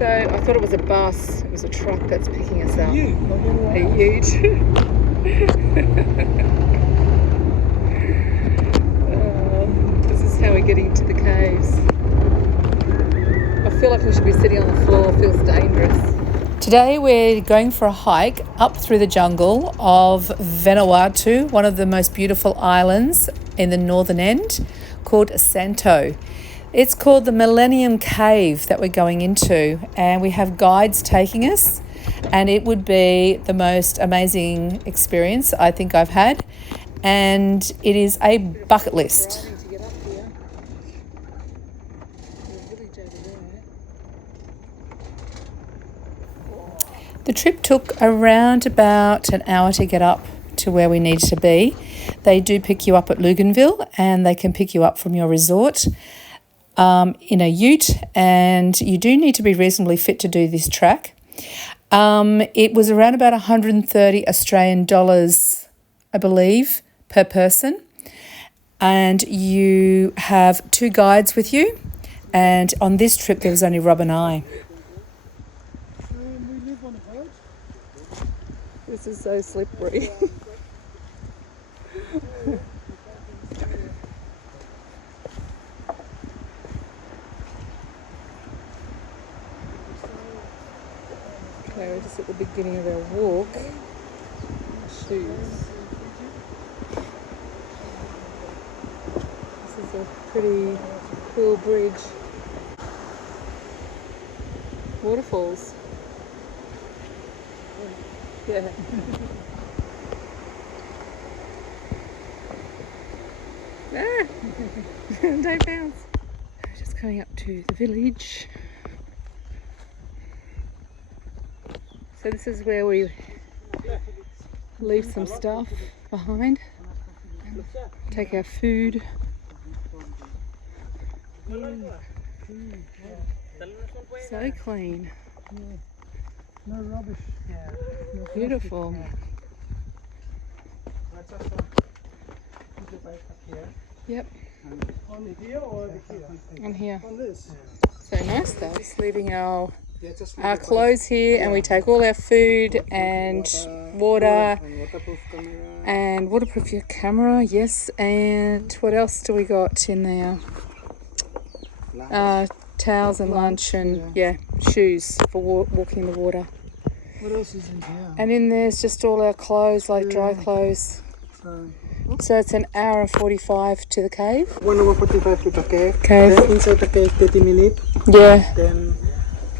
So I thought it was a bus. It was a truck that's picking us up. A ute. This is how we're getting to the caves. I feel like we should be sitting on the floor. It feels dangerous. Today we're going for a hike up through the jungle of Vanuatu, one of the most beautiful islands in the northern end, called Santo. It's called the Millennium Cave that we're going into, and we have guides taking us, and it would be the most amazing experience I think I've had, and it is a bucket list. The trip took around about an hour to get up to where we need to be. They do pick you up at Luganville, and they can pick you up from your resort in a ute, and you do need to be reasonably fit to do this track. It was around about 130 Australian dollars, I believe, per person, and you have 2 guides with you, and on this trip there was only Rob and I. This is so slippery. Okay, we're just at the beginning of our walk. Shoes. This is a pretty cool bridge. Waterfalls. Yeah. Ah! Don't bounce. We're just coming up to the village. So this is where we leave some stuff behind. Take our food. So clean. No rubbish. No Beautiful. Yep. On here or here? On here. On this? So nice though. Just leaving our clothes here, and we take all our food and water and waterproof your camera. Yes, and what else do we got in there? Towels and lunch and shoes for walking in the water. What else is in here? And in there's just all our clothes, like dry clothes. So it's an hour and 45 to the cave. 1 hour 45 to the cave. Then inside the cave 30 minutes. Yeah. Then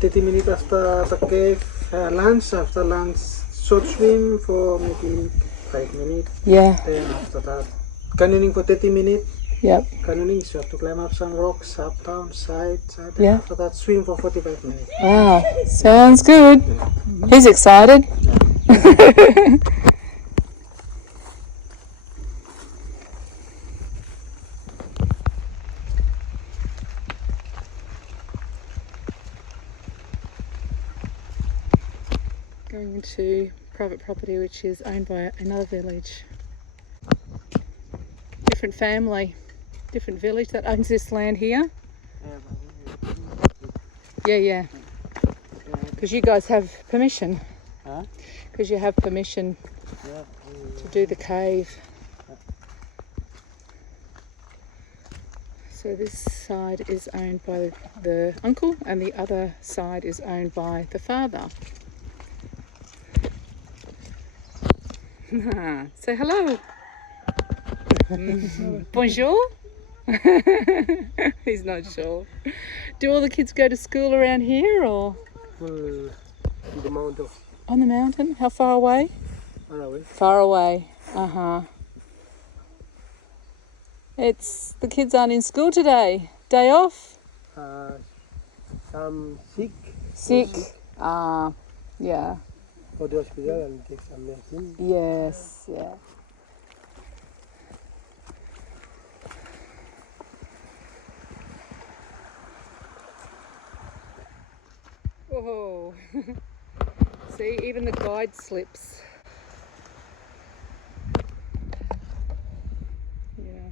30 minutes after the cave, lunch. After lunch, short swim for maybe 5 minutes. Yeah. Then after that, canyoning for 30 minutes. Yep. Canyoning, so you have to climb up some rocks, up, down, side. Yeah. After that, swim for 45 minutes. Wow. Sounds good. He's excited. Going into private property which is owned by another village. Different family, different village that owns this land here. Yeah. Because you guys have permission. Huh? Because you have permission to do the cave. So this side is owned by the uncle and the other side is owned by the father. Say hello. Bonjour. He's not sure. Do all the kids go to school around here or? The mountain. On the mountain? How far away? Far away. It's the kids aren't in school today. Day off? Some sick. Sick. Yeah. For the hospital and take some medicine. Yes, yeah. Oh, see, even the guide slips. Yeah.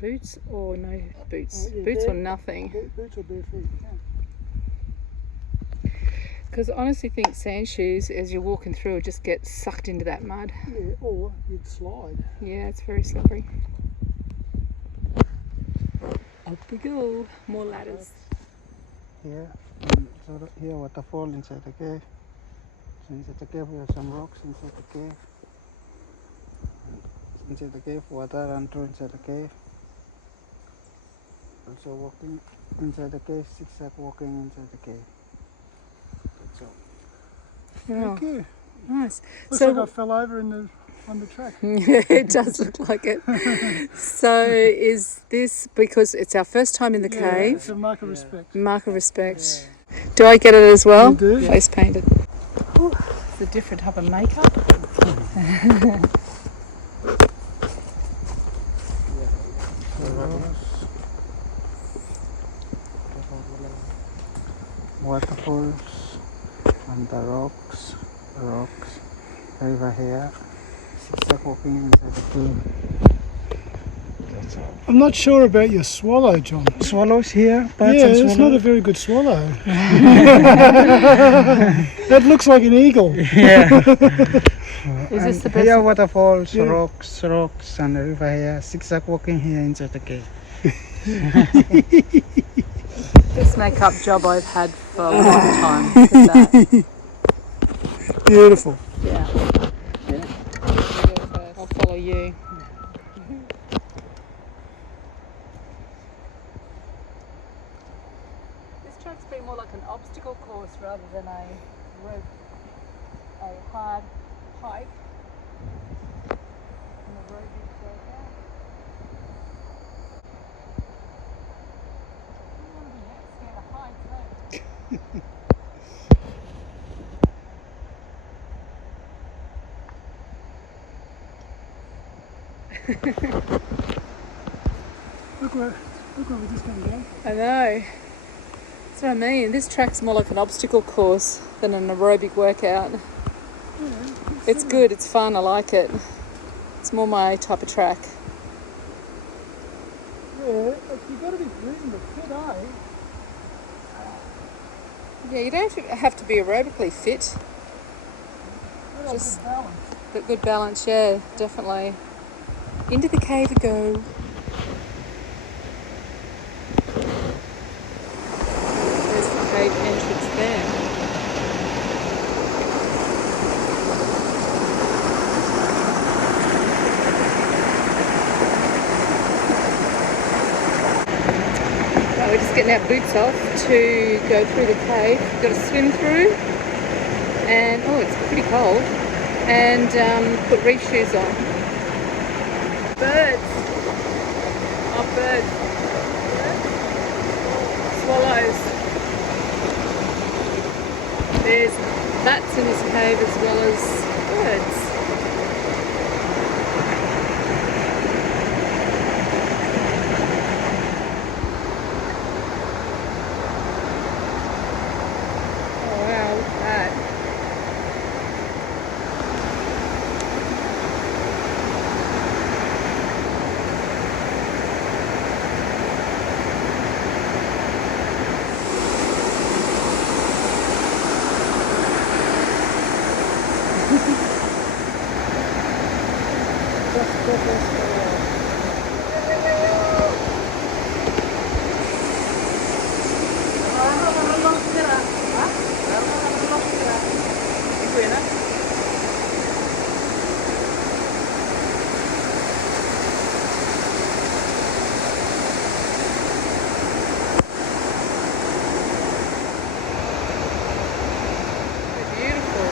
Boots or no boots? Boots or nothing? Boots or bare feet. Because I honestly think sand shoes, as you're walking through, just get sucked into that mud. Yeah, or you'd slide. Yeah, it's very slippery. Up we go. More ladders. Here, so here waterfall inside the cave. So inside the cave we have some rocks inside the cave. Inside the cave, water run through inside the cave. Also walking inside the cave, zigzag walking inside the cave. That's all. Yeah. Thank you. Nice. Looks So like I fell over on the track. yeah, it does look like it. So is this because it's our first time in the cave? It's a mark of respect. Mark of respect. Do I get it as well? You do. Face painted. Ooh, it's a different type of makeup. Waterfalls and the rocks, river here, zigzag walking inside the cave. That's all. I'm not sure about your swallow, John. Swallows here, birds Yeah, and it's not a swallows. very good swallow. That looks like an eagle. Yeah. Is this the Here best? waterfalls, Yeah. rocks, and the river here, zigzag walking here inside the cave. Best makeup job I've had for a long time. Look at that. Beautiful. Yeah. I'll follow you. This track's been more like an obstacle course rather than a hard hike. And the road is broken. You don't want to be that scared of heights, though. Look where we just come down. I know. That's what I mean. This track's more like an obstacle course than an aerobic workout. It's good, it's fun, I like it. It's more my type of track. Yeah, you've got to be reasonably fit, eh? Yeah, you don't have to be aerobically fit. Just Good balance. but good balance, yeah, definitely. Into the cave we go. There's the cave entrance there. Right, we're just getting our boots off to go through the cave. We've got to swim through, and oh, it's pretty cold. And put reef shoes on. Birds. Oh, birds. Swallows. There's bats in this cave as well as birds. Oh wow, look at that. Beautiful.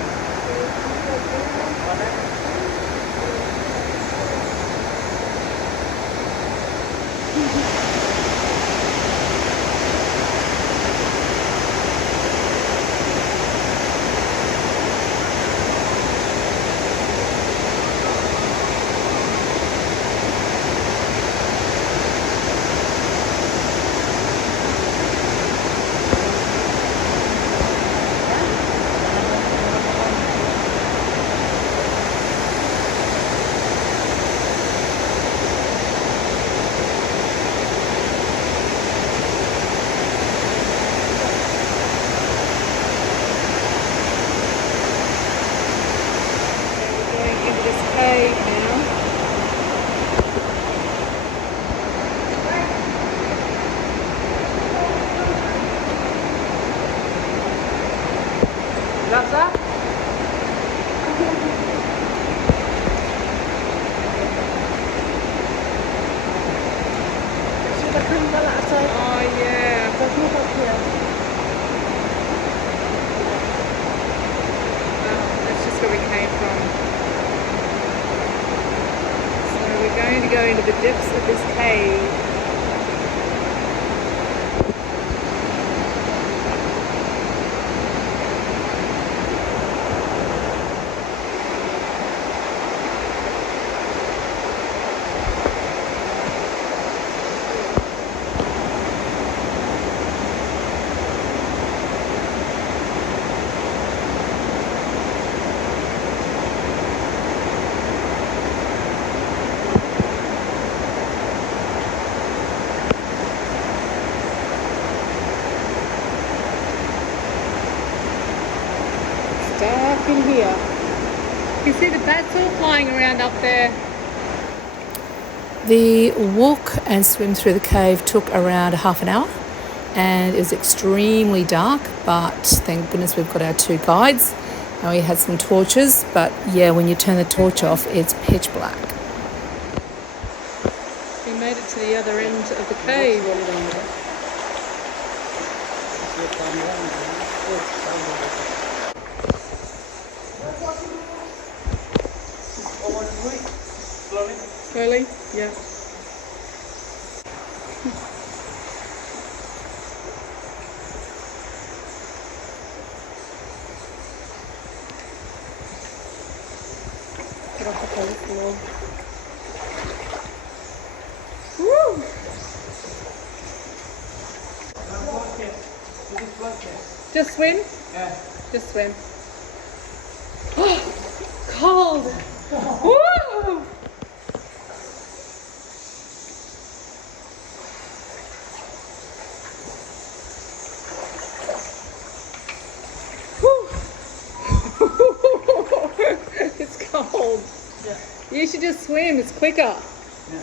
Rasa? Oh yeah. Let's look up here. That's just where we came from. So we're going to go into the depths of this cave. Dark in here. You see the bats all flying around up there. The walk and swim through the cave took around half an hour, and it was extremely dark, but thank goodness we've got our 2 guides and we had some torches. But yeah, when you turn the torch off, it's pitch black. We made it to the other end of the cave. Slowly? Yeah. Get off the cold floor. Woo! Just swim? Yeah. Just swim. Oh, cold! Woo! It's cold. Yeah. You should just swim, it's quicker. Yeah.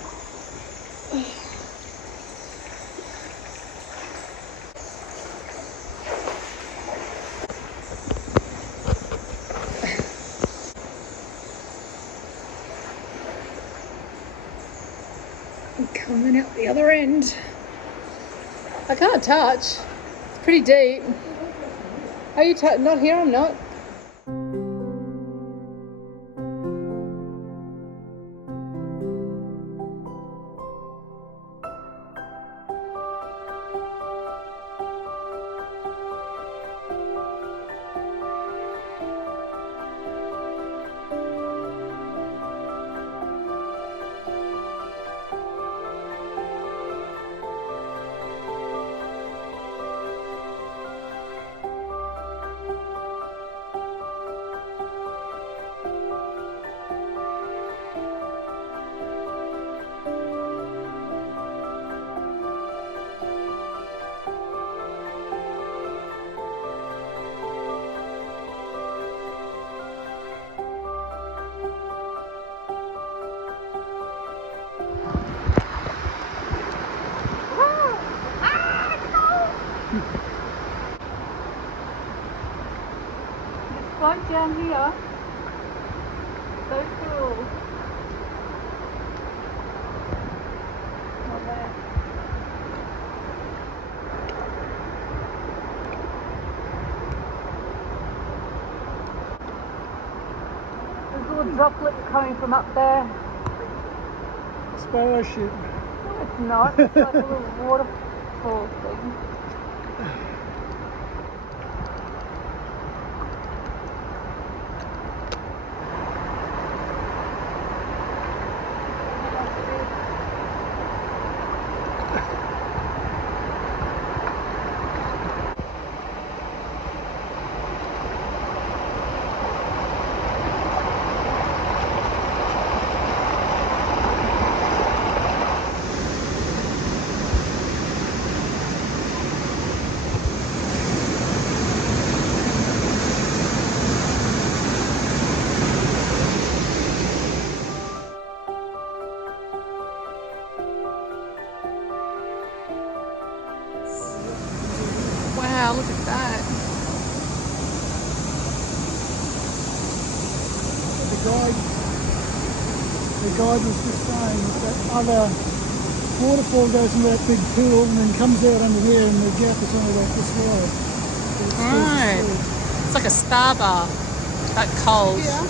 I'm coming out the other end. I can't touch. It's pretty deep. Are you not here? I'm not. Right down here. So cool. Not bad. There's a little droplet coming from up there. Sparrow shit. No, it's not. It's like a little waterfall thing. Wow, look at that. guide was just saying that other waterfall goes into that big pool and then comes out under there, and the gap is only like this wide. Right. It's like a spa bar, but cold. Yeah.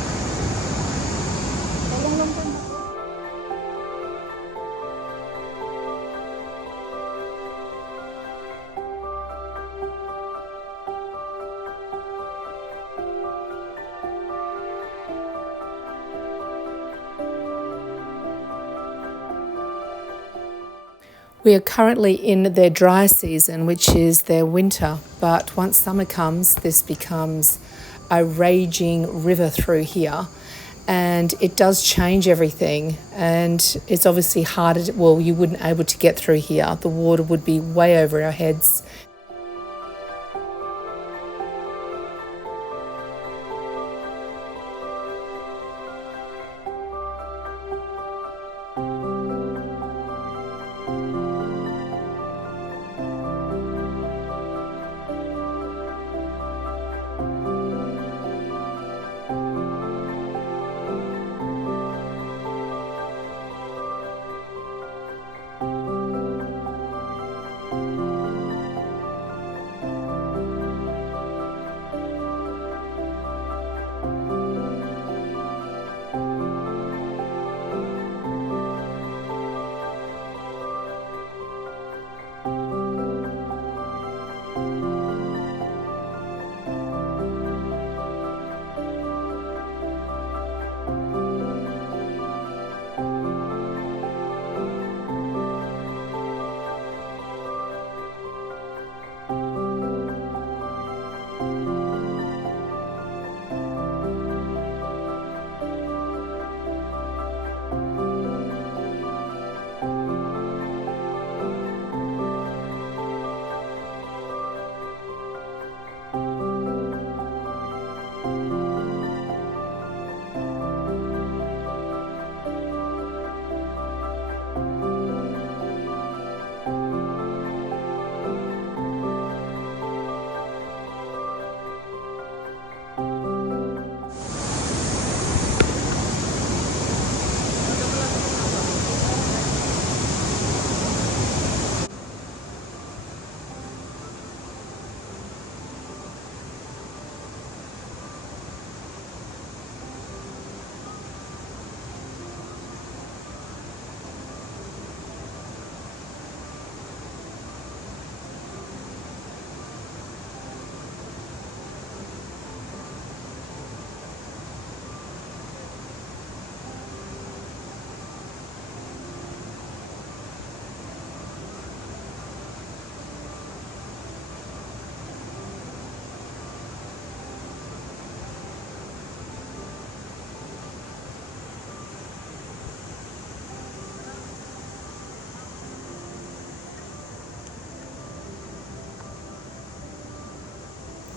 We are currently in their dry season, which is their winter, but once summer comes, this becomes a raging river through here, and it does change everything, and it's obviously harder, well, you wouldn't able to get through here. The water would be way over our heads.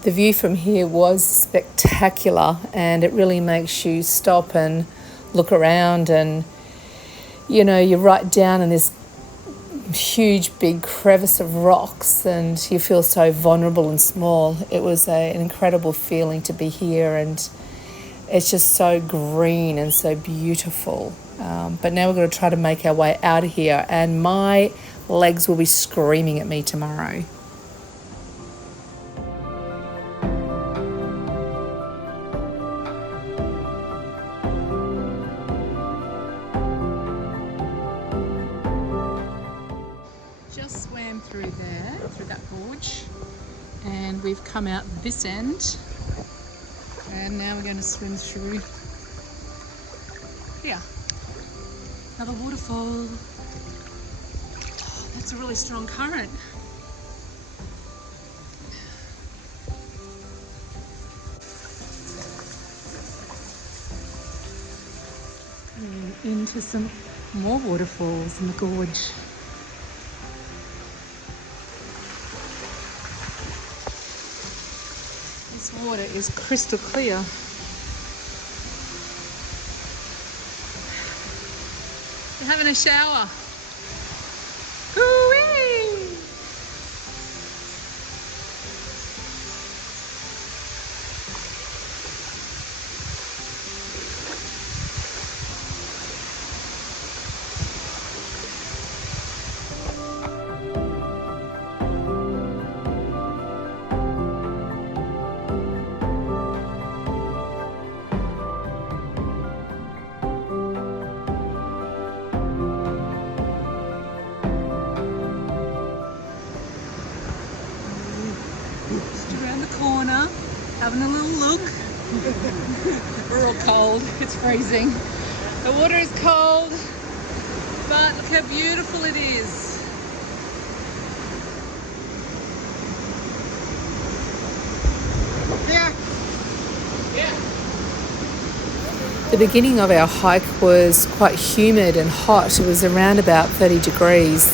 The view from here was spectacular, and it really makes you stop and look around, and you know, you're right down in this huge big crevice of rocks and you feel so vulnerable and small. It was an incredible feeling to be here, and it's just so green and so beautiful. But now we're going to try to make our way out of here, and my legs will be screaming at me tomorrow. Just swam through there, through that gorge, and we've come out this end, and now we're going to swim through here. Another waterfall. Oh, that's a really strong current. And into some more waterfalls in the gorge. This water is crystal clear. You're having a shower. Hoo-wee! just around the corner, having a little look. We're all cold, it's freezing. The water is cold, but look how beautiful it is. The beginning of our hike was quite humid and hot. It was around about 30 degrees,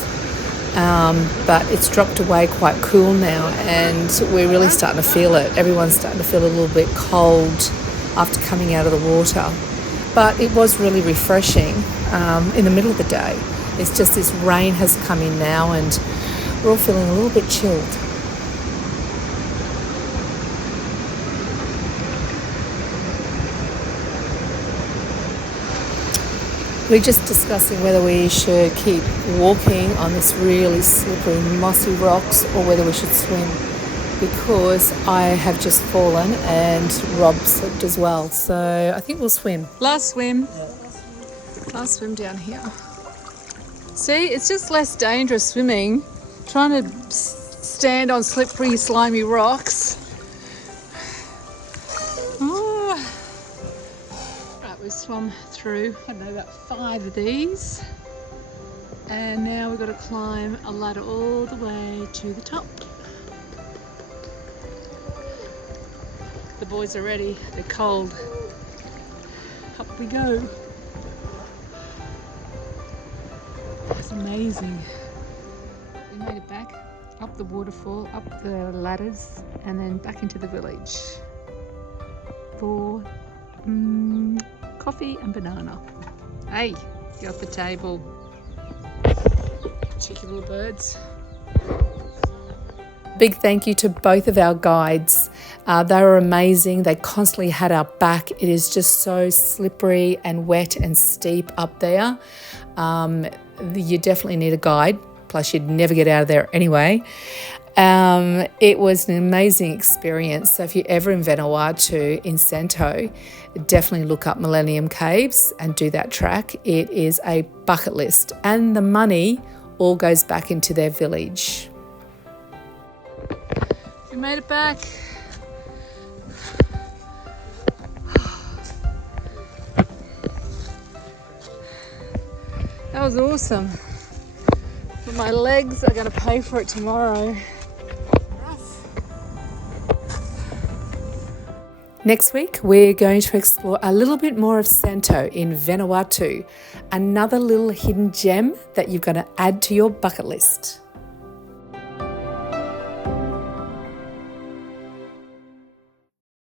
but it's dropped away quite cool now, and we're really starting to feel it. Everyone's starting to feel a little bit cold after coming out of the water. But it was really refreshing in the middle of the day. It's just this rain has come in now and we're all feeling a little bit chilled. We're just discussing whether we should keep walking on this really slippery, mossy rocks or whether we should swim, because I have just fallen and Rob slipped as well. So I think we'll swim. Last swim. Last swim down here. See, it's just less dangerous swimming. Trying to stand on slippery, slimy rocks. We swum through, I don't know, about 5 of these, and now we've got to climb a ladder all the way to the top. The boys are ready, they're cold. Up we go. It's amazing. We made it back up the waterfall, up the ladders, and then back into the village for coffee and banana. Hey, get off the table. Cheeky little birds. Big thank you to both of our guides. They were amazing. They constantly had our back. It is just so slippery and wet and steep up there. You definitely need a guide. Plus you'd never get out of there anyway. It was an amazing experience. So if you're ever in Vanuatu, in Santo, definitely look up Millennium Caves and do that track. It is a bucket list, and the money all goes back into their village. We made it back. That was awesome. But my legs are going to pay for it tomorrow. Next week, we're going to explore a little bit more of Santo in Vanuatu, another little hidden gem that you're going to add to your bucket list.